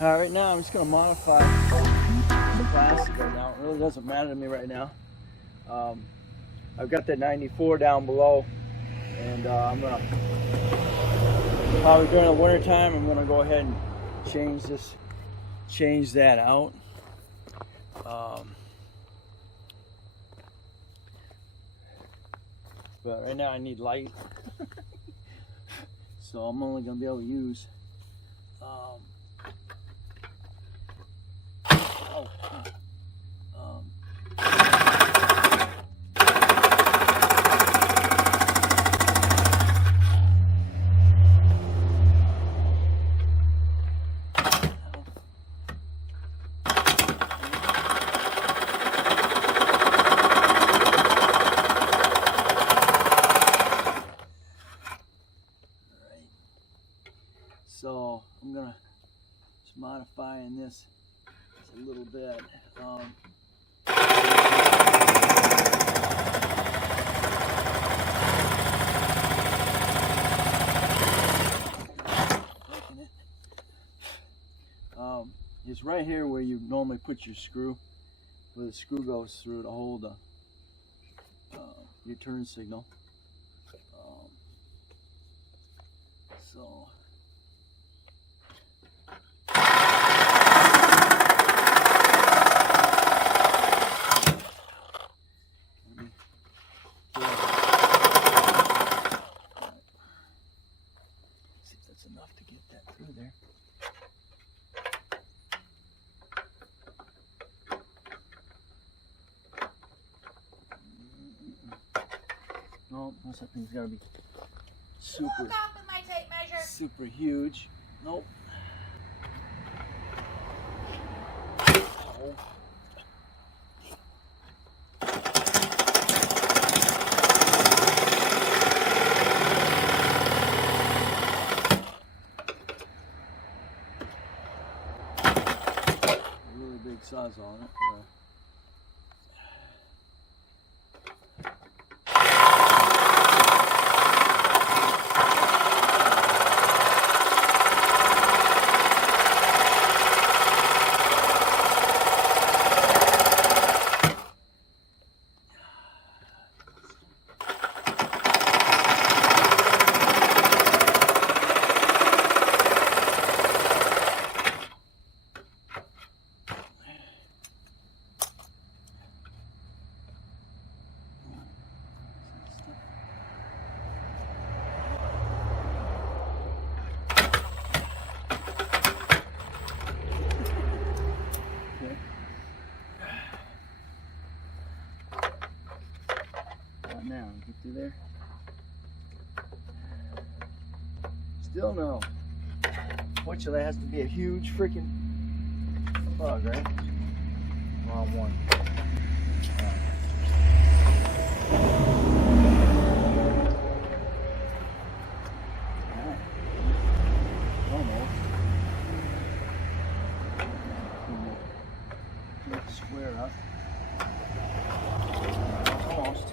Right now I'm just going to modify the plastic right now. It really doesn't matter to me right now. I've got that 94 down below, and I'm going to, probably during the winter time, I'm going to go ahead and change that out. But right now I need light. So I'm only going to be able to use so I'm gonna just modifying this a little bit. It's right here where you normally put your screw, where the screw goes through to hold the, your turn signal. So see if that's enough to get that through there. No, that thing's gotta be super huge. Nope. Oh. Really big sawzall on it. Now, get through there. Still no. Fortunately, it has to be a huge freaking bug, right? Wrong one. Alright. Almost. Square up. Almost.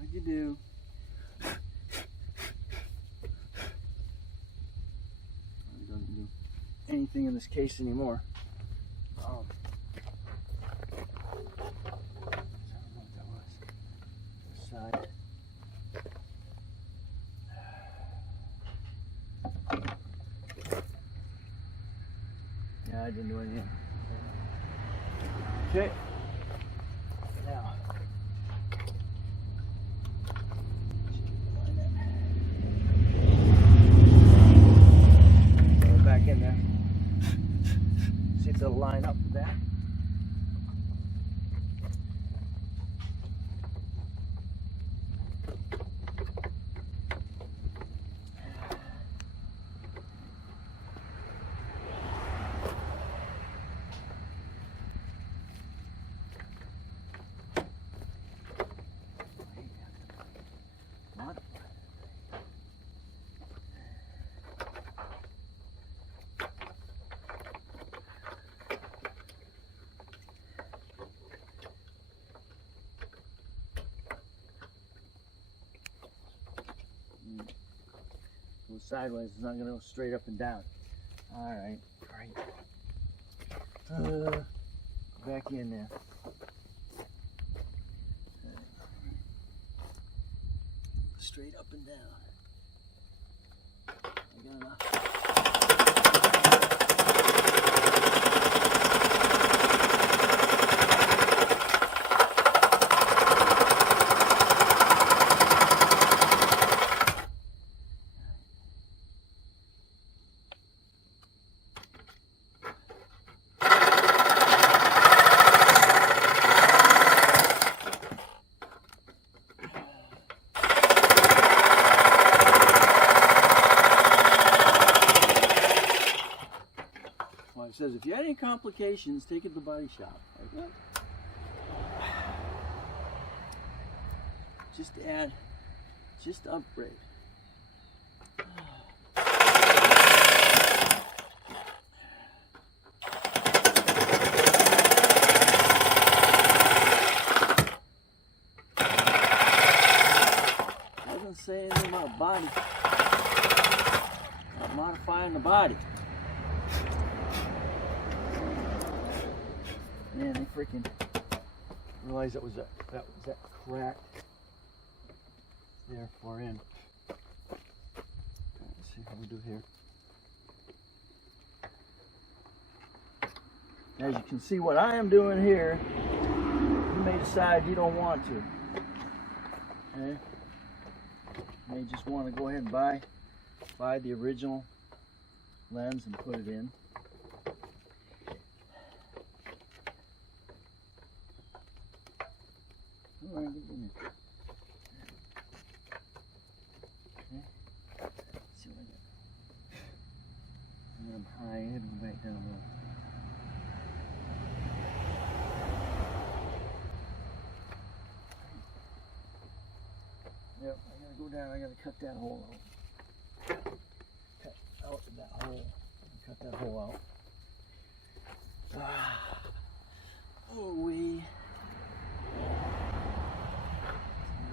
What'd you do? It doesn't do anything in this case anymore. I don't know what that was. This side. Yeah, I didn't do anything. Okay. Now. go sideways. It's not going to go straight up and down. All right, great. Go back in there. Straight up and down. I got enough. It says, if you had any complications, take it to the body shop. Like, what? Just add, just upgrade. Doesn't say anything about body. Not modifying the body. Man, I freaking realized that was that crack there far in. Let's see how we do here. As you can see, what I am doing here, you may decide you don't want to. Okay? You may just want to go ahead and buy the original lens and put it in. Okay. Let's see what I got. I'm high and go back down low. Yep, I gotta go down, I gotta cut that hole out. Cut out that hole. Cut that hole out. Oh wee.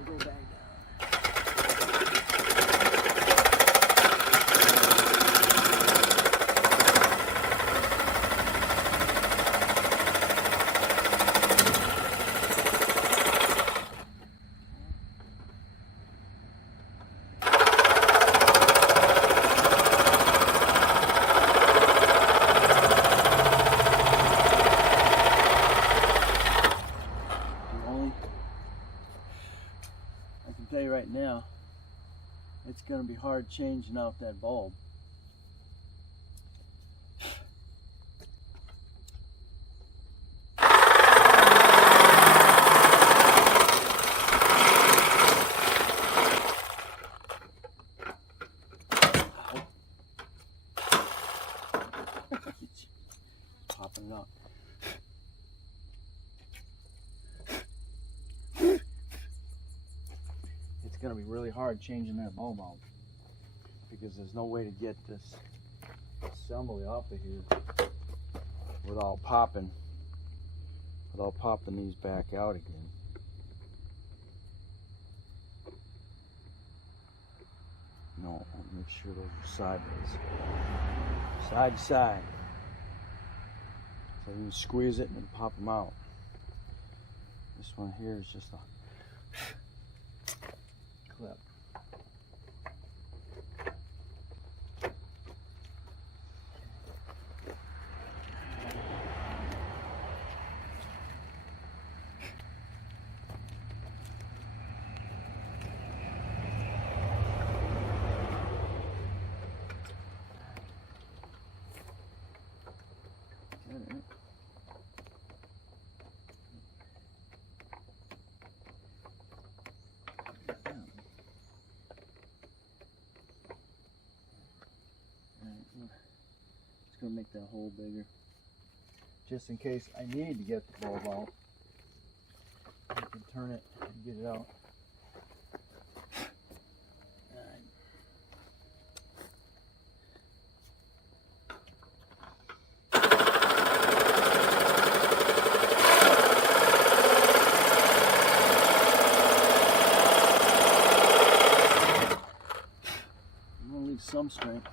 Go back down. Right now, it's going to be hard changing out that bulb. Popping it up. It's going to be really hard changing that bulb out because there's no way to get this assembly off of here without popping these back out again. No, I'll make sure those are sideways, side to side, so you can squeeze it and then pop them out. This one here is just a clip. Just going to make that hole bigger, just in case I need to get the bulb out. I can turn it and get it out. some strength.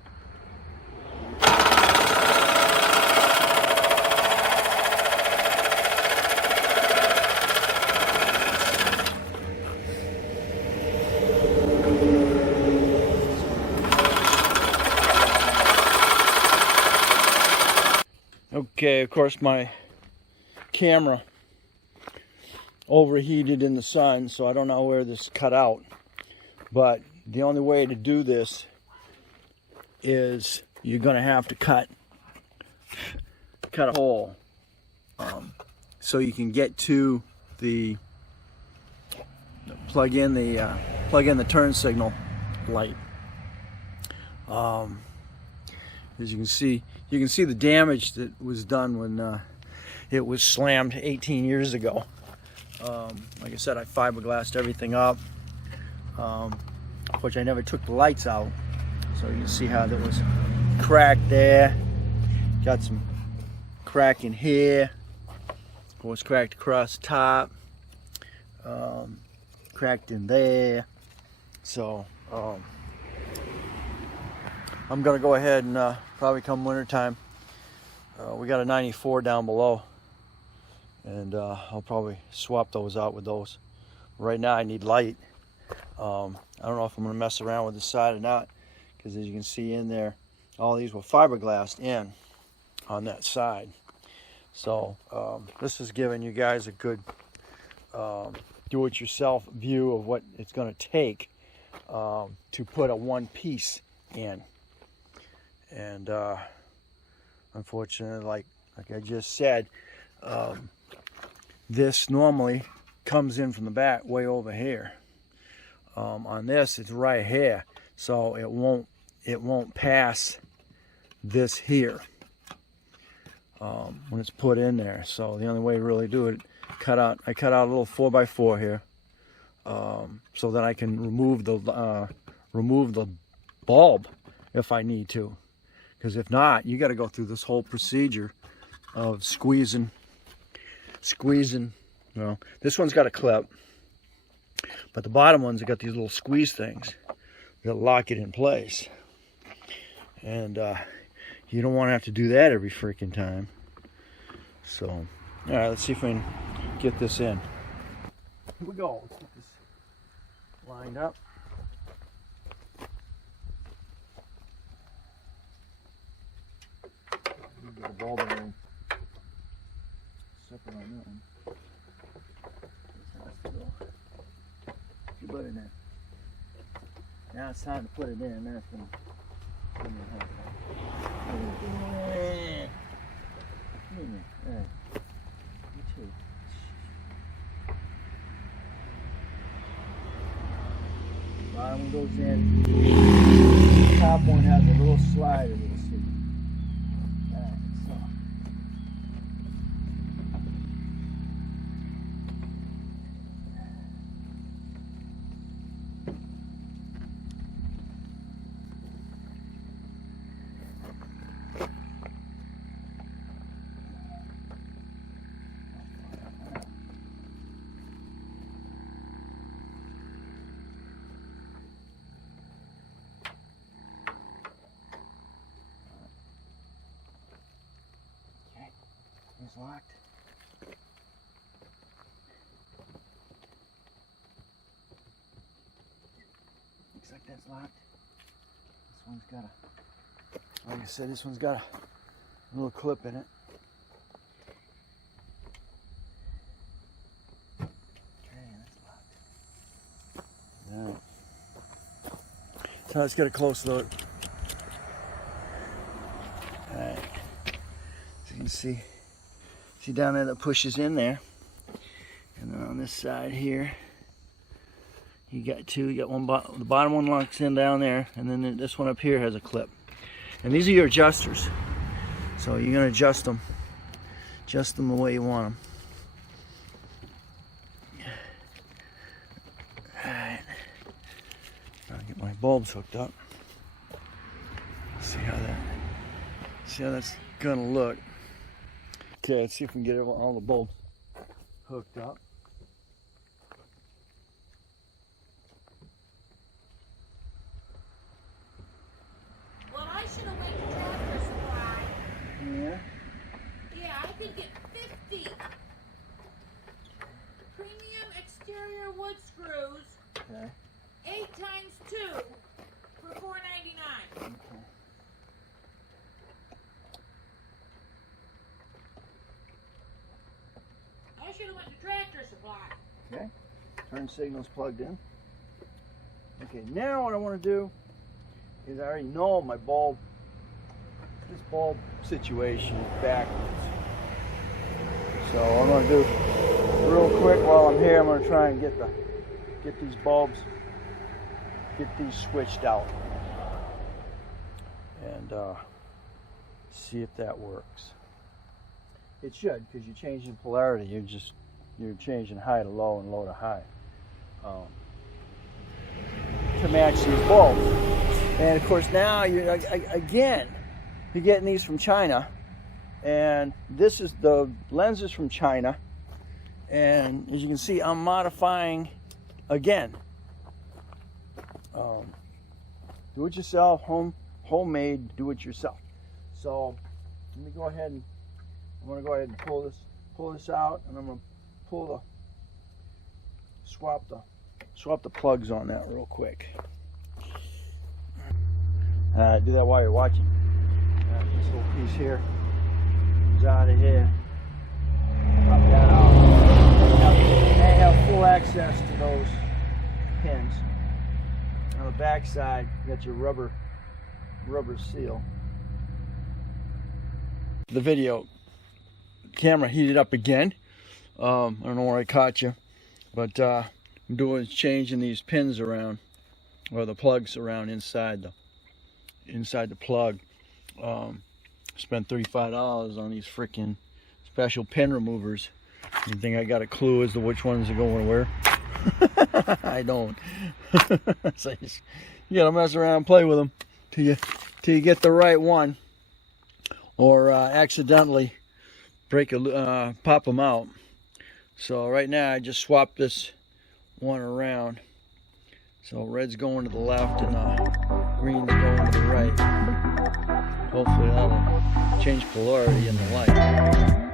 Okay, of course my camera overheated in the sun, so I don't know where this cut out. But the only way to do this is you're going to have to cut a hole so you can get to the plug in the turn signal light. As you can see the damage that was done when it was slammed 18 years ago. Like I said, I fiberglassed everything up, which I never took the lights out. So you can see how there was crack there. Got some crack in here. Was cracked across the top. Cracked in there. So I'm gonna go ahead and probably come winter time. We got a 94 down below, and I'll probably swap those out with those. Right now I need light. I don't know if I'm gonna mess around with the side or not, because as you can see in there, all these were fiberglassed in on that side. So this is giving you guys a good do-it-yourself view of what it's going to take to put a one piece in. And unfortunately, like I just said, this normally comes in from the back way over here. On this, it's right here, so it won't pass this here when it's put in there. So the only way to really do it, I cut out a little 4x4 here, so that I can remove the bulb if I need to. Because if not, you got to go through this whole procedure of squeezing. Well, this one's got a clip, but the bottom ones have got these little squeeze things that lock it in place. And you don't want to have to do that every freaking time. So, all right, let's see if we can get this in. Here we go. Let's get this lined up. Get a bulb in. Separate on that one. You put it in. Now it's time to put it in. That's gonna. Bottom one goes in. The top one has a little slider, you'll see. Alright, so. It's locked. Looks like that's locked. This one's got a, like I said, this one's got a little clip in it. Okay, that's locked. All right. So let's get a close look. All right. So you can see down there that pushes in there, and then on this side here you got two. You got one, the bottom one locks in down there, and then this one up here has a clip. And these are your adjusters, so you're going to adjust them the way you want them. Alright, I'll get my bulbs hooked up. See how that's gonna look. Okay, let's see if we can get all the bulbs hooked up. went to Tractor Supply. Yeah. Yeah, I could get 50 premium exterior wood screws, Okay. 8x2 for $4.99. Okay. I should have went to Tractor Supply. Okay. Turn signal's plugged in. Okay, now what I want to do is I already know my bulb, this bulb situation is backwards. So what I'm going to do real quick while I'm here, I'm going to try and get these bulbs, get these switched out. And see if that works. It should, because you're changing polarity. You're changing high to low and low to high to match these bulbs. And of course now you're getting these from China, and this is the lenses from China. And as you can see, I'm modifying again. Do it yourself, homemade, do it yourself. So let me go ahead and I'm going to go ahead and pull this out, and I'm going to swap the plugs on that real quick. Do that while you're watching. This little piece here comes out of here. Pop that out. I have full access to those pins. On the back side, you got your rubber seal. The video camera heated up again. I don't know where I caught you, but I'm doing is changing these pins around, or the plugs around inside the plug. Spent $35 on these freaking special pin removers. You think I got a clue as to which ones are going where? I don't. So you gotta mess around and play with them till you get the right one, or accidentally pop them out. So right now I just swapped this one around. So red's going to the left and green's going to the right. Hopefully that'll change polarity in the light.